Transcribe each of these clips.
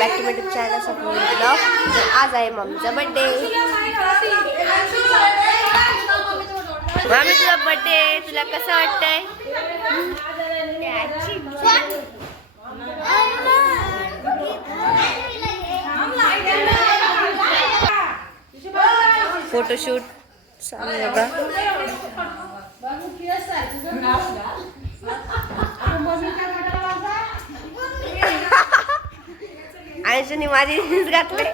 Back to my YouTube channel Swapnil blog. आज आहे मम्मीचा बर्थडे. मम्मी तुझा बर्थडे, तुला कसं वाटतंय? फोटोशूट सांग बघा. आयुष्याने माझी जीन्स घातले.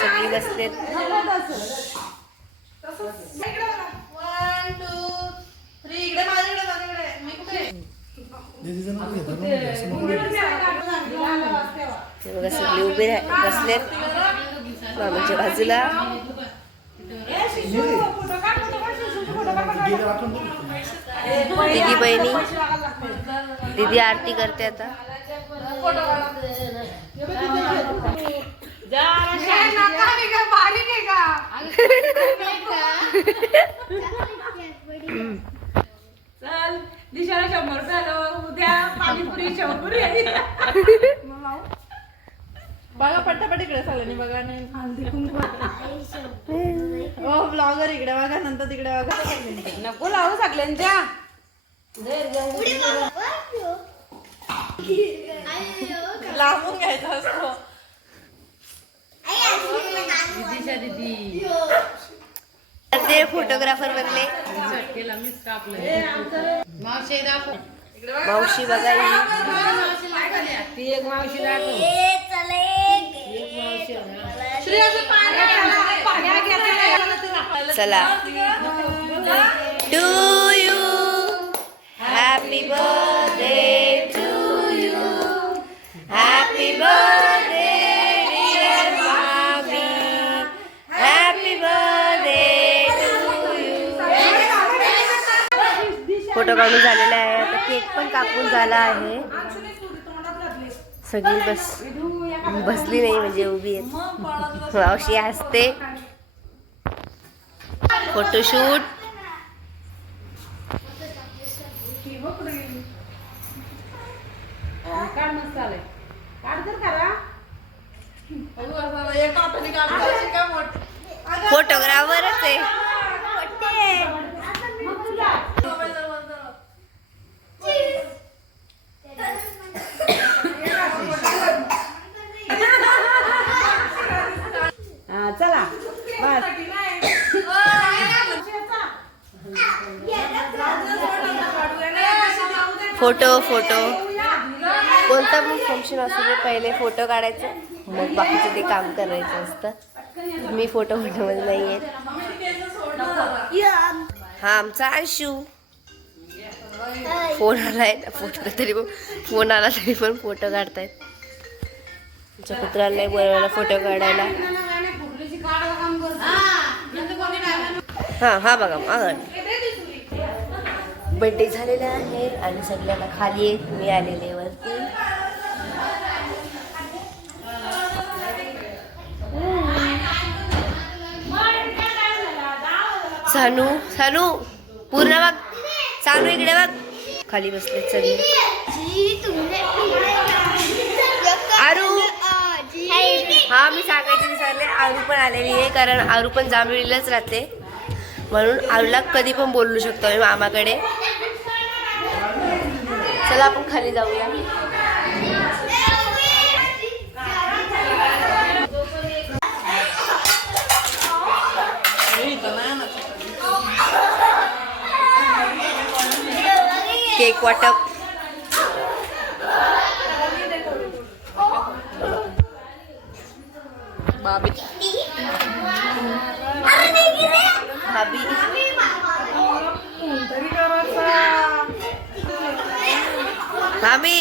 सगळी बसलेत. बघा सगळी उभे बसलेत मामाच्या बाजूला. दीदी बहिणी, दीदी आरती करते आता. चल दिशाला 100 रुपये आलो. उद्या पाणीपुरी 100 बघा पट्टापट इकडे चालले बघा. नाही हल्दी कुंकू हो ब्लॉगर इकडे बघा, नंतर तिकडे बघा. नको लावू सगळ्यांच्या. लांबून घ्यायचा असतो. दीदी ते फोटोग्राफर बनले. मावशी बघा ती एक मावशी दाखव. चला. To you happy birthday to you. Happy birthday dear मामी. Happy birthday to you. Photo काढून झालेला आहे. आता केक पण कापून झाला आहे. सगळी बसली नाही म्हणजे उभी आहेत. मावशी हसते. फोटोशूट. फोटोग्राफरच आहे. चला फोटो कोणतं पण फंक्शन असू दे पहिले फोटो काढायचं, मग बाकीचं ते काम करायचं असतं. मी फोटोमध्ये नाही आहे. हा आमचा अंशू. फोन आलाय ना फोन आला तरी पण फोटो काढतायत. आमच्या कुत्र्याला नाही बोलवायला फोटो काढायला. हा बघा बर्थडे झालेला आहे आणि सगळ्यांना खाली आहे. मी आलेले वरती. सानू पूर्ण बघ. सानू इकडे बघ. खाली बसले सगळे. आरू हा मी सांगायचं विसरले. आरू पण आलेली आहे कारण आरू पण जांभळीलाच राहते म्हणून आरूला कधी पण बोलू शकतो आम्ही मामाकडे. चला आपण खाली जाऊया. केक वाटप. भाभी भाभी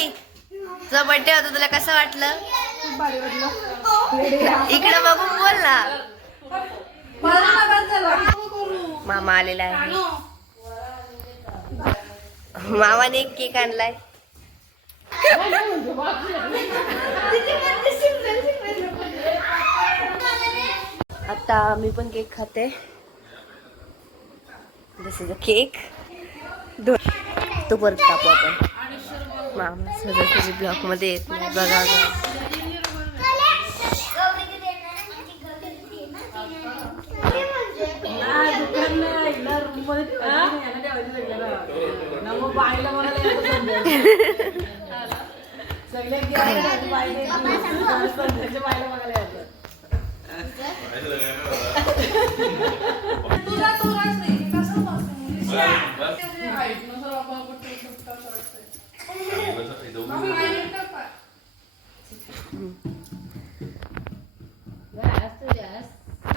तुझा बर्थडे होता, तुला कसं वाटलं? इकडे बघून बोल ना. मामा आलेला आहे. मामाने एक केक आणलाय. आता मी पण केक खाते. दिस इज अ केक. तो परत कापू आपण. मामा सगळं ब्लॉक मध्ये येत नाही बघा.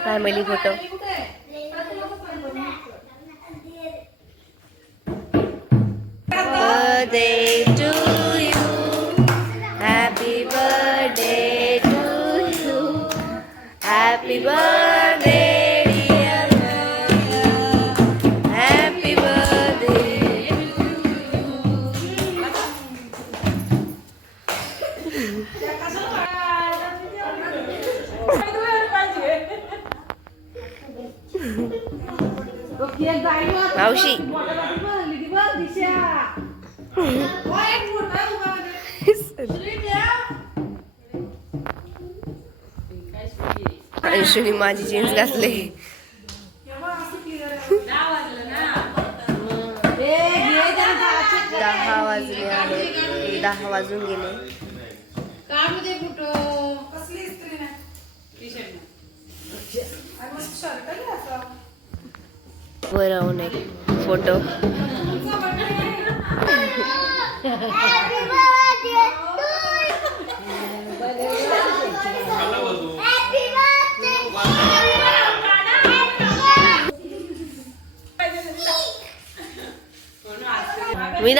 Family photo. Birthday to you, happy birthday to you, happy birthday dear Maya, happy birthday मावशी. अंशुनी माझी जीन्स घातली. 10 वाजले आहेत. 10 वाजून गेले. वरवून एक फोटो. मी